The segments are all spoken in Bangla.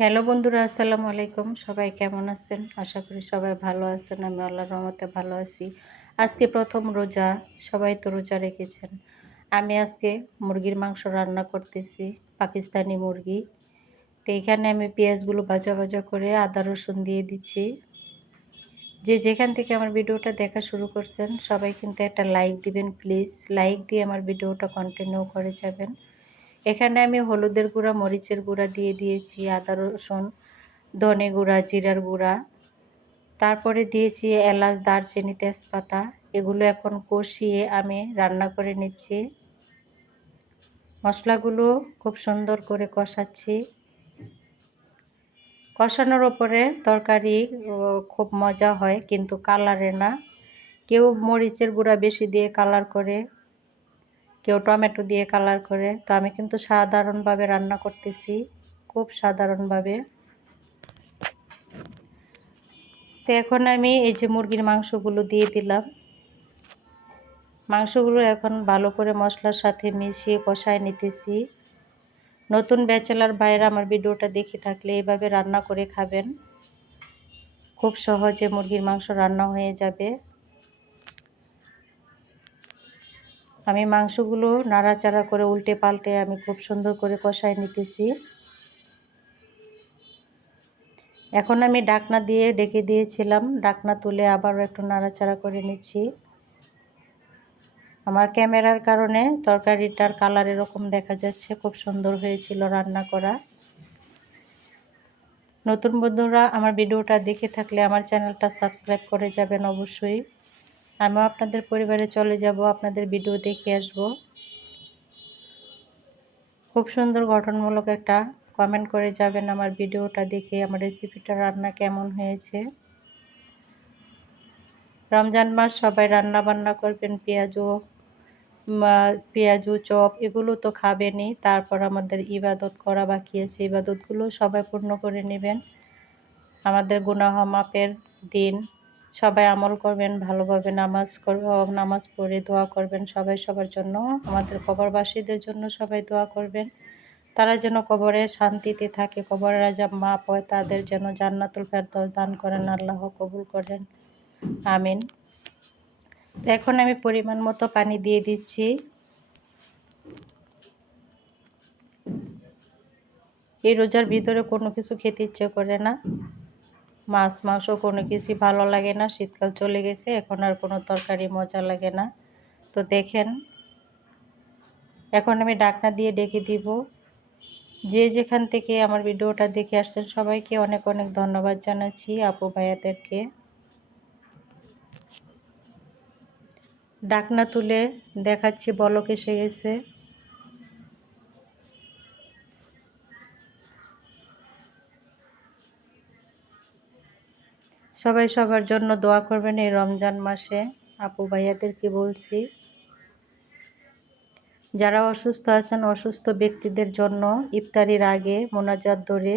হ্যালো বন্ধুরা, আসসালামু আলাইকুম। সবাই কেমন আছেন? আশা করি সবাই ভালো আছেন, আমি আল্লাহর রহমতে ভালো আছি। আজকে প্রথম রোজা, সবাই তো রোজা রেখেছেন। আমি আজকে মুরগির মাংস রান্না করতেছি, পাকিস্তানি মুরগি। তো এখানে আমি পেঁয়াজগুলো ভাজা ভাজা করে আদা রসুন দিয়ে দিচ্ছি। যে যেখান থেকে আমার ভিডিওটা দেখা শুরু করছেন, সবাই কিন্তু একটা লাইক দিবেন, প্লিজ। লাইক দিয়ে আমার ভিডিওটা কন্টিনিউ করে যাবেন। এখানে আমি হলুদের গুঁড়া, মরিচের গুঁড়া দিয়ে দিয়েছি, আদা, রসুন, ধনে গুঁড়া, জিরার গুঁড়া। তারপরে দিয়েছি এলাচ, দারচিনি, তেজপাতা। এগুলো এখন কষিয়ে আমি রান্না করে নিচ্ছি। মশলাগুলো খুব সুন্দর করে কষাচ্ছি। কষানোর ওপরে তরকারি খুব মজা হয়, কিন্তু কালারে না। কেউ মরিচের গুঁড়া বেশি দিয়ে কালার করে কেউ টমেটো দিয়ে কালার করে। তো আমি কিন্তু সাধারণভাবে রান্না করতেছি, খুব সাধারণভাবে। তো এখন আমি এই যে মুরগির মাংসগুলো দিয়ে দিলাম। মাংসগুলো এখন ভালো করে মশলার সাথে মিশিয়ে কষায় নিতেছি। নতুন ব্যাচেলার বাইরে আমার ভিডিওটা দেখে থাকলে এইভাবে রান্না করে খাবেন। খুব সহজে মুরগির মাংস রান্না হয়ে যাবে। আমি মাংসগুলো নাড়াচাড়া করে উল্টে পাল্টে আমি খুব সুন্দর করে কষায় নিতেছি। এখন আমি ডাকনা দিয়ে ডেকে দিয়েছিলাম। ডাকনা তুলে আবারও একটু নাড়াচাড়া করে নিচ্ছি। আমার ক্যামেরার কারণে তরকারিটার কালার এরকম দেখা যাচ্ছে। খুব সুন্দর হয়েছিল রান্না করা। নতুন বন্ধুরা, আমার ভিডিওটা দেখে থাকলে আমার চ্যানেলটা সাবস্ক্রাইব করে যাবেন অবশ্যই। আমিও আপনাদের পরিবারে চলে যাব, আপনাদের ভিডিও দেখে আসব। খুব সুন্দর গঠনমূলক একটা কমেন্ট করে যাবেন আমার ভিডিওটা দেখে, আমার রেসিপিটা রান্না কেমন হয়েছে। রমজান মাস সবাই রান্না বান্না করবেন পেঁয়াজও পেঁয়াজু, চপ, এগুলো তো খাবেনই। তারপর আমাদের ইবাদত করা বাকি আছে, ইবাদতগুলো সবাই পূর্ণ করে নেবেন। আমাদের গুনাহ মাপের দিন। সবাই আমল করবেন ভালোভাবে নামাজ নামাজ পড়ে দোয়া করবেন সবাই সবার জন্য। আমাদের কবরবাসীদের জন্য সবাই দোয়া করবেন। তারা যেন কবরে শান্তিতে থাকে, কবরের রাজা মা পয় তাদের যেন জান্নাতুল ফেরদৌস দান করেন, আল্লাহ কবুল করেন। আমিন। তো এখন আমি পরিমাণ মতো পানি দিয়ে দিচ্ছি। এই রোজার ভিতরে কোনো কিছু খেতে ইচ্ছে করে না। মাছ, মাংস কোনো কিছুই ভালো লাগে না। শীতকাল চলে গেছে, এখন আর কোনো তরকারি মজা লাগে না। তো দেখেন, এখন আমি ডাকনা দিয়ে ডেকে দিব। যে যেখান থেকে আমার ভিডিওটা দেখে আসছেন সবাইকে অনেক অনেক ধন্যবাদ জানাচ্ছি আপু ভাইয়াদেরকে। ডাকনা তুলে দেখাচ্ছি, বলক এসে গেছে। সবাই সবার জন্য দোয়া করবেন এই রমজান মাসে। আপু ভাইয়াদেরকে বলছি? যারা অসুস্থ আছেন, অসুস্থ ব্যক্তিদের জন্য ইফতারির আগে মোনাজাত ধরে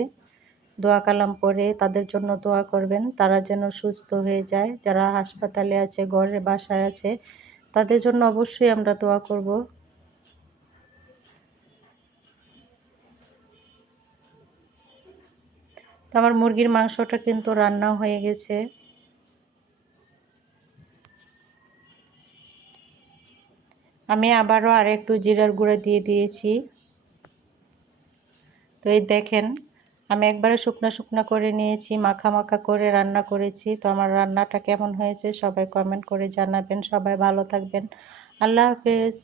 দোয়া কালাম পরে তাদের জন্য দোয়া করবেন। তারা যেন সুস্থ হয়ে যায়। যারা হাসপাতালে আছে, ঘরে বাসায় আছে, তাদের জন্য অবশ্যই আমরা দোয়া করব। তো আমার মুরগির মাংসটা কিন্তু রান্না হয়ে গেছে। আমি আবারও আর একটু জিরার গুঁড়া দিয়ে দিয়েছি। তো এই দেখেন, আমি একবারে শুকনো শুকনো করে নিয়েছি, মাখা মাখা করে রান্না করেছি। তো আমার রান্নাটা কেমন হয়েছে সবাই কমেন্ট করে জানাবেন। সবাই ভালো থাকবেন। আল্লাহ হাফেজ।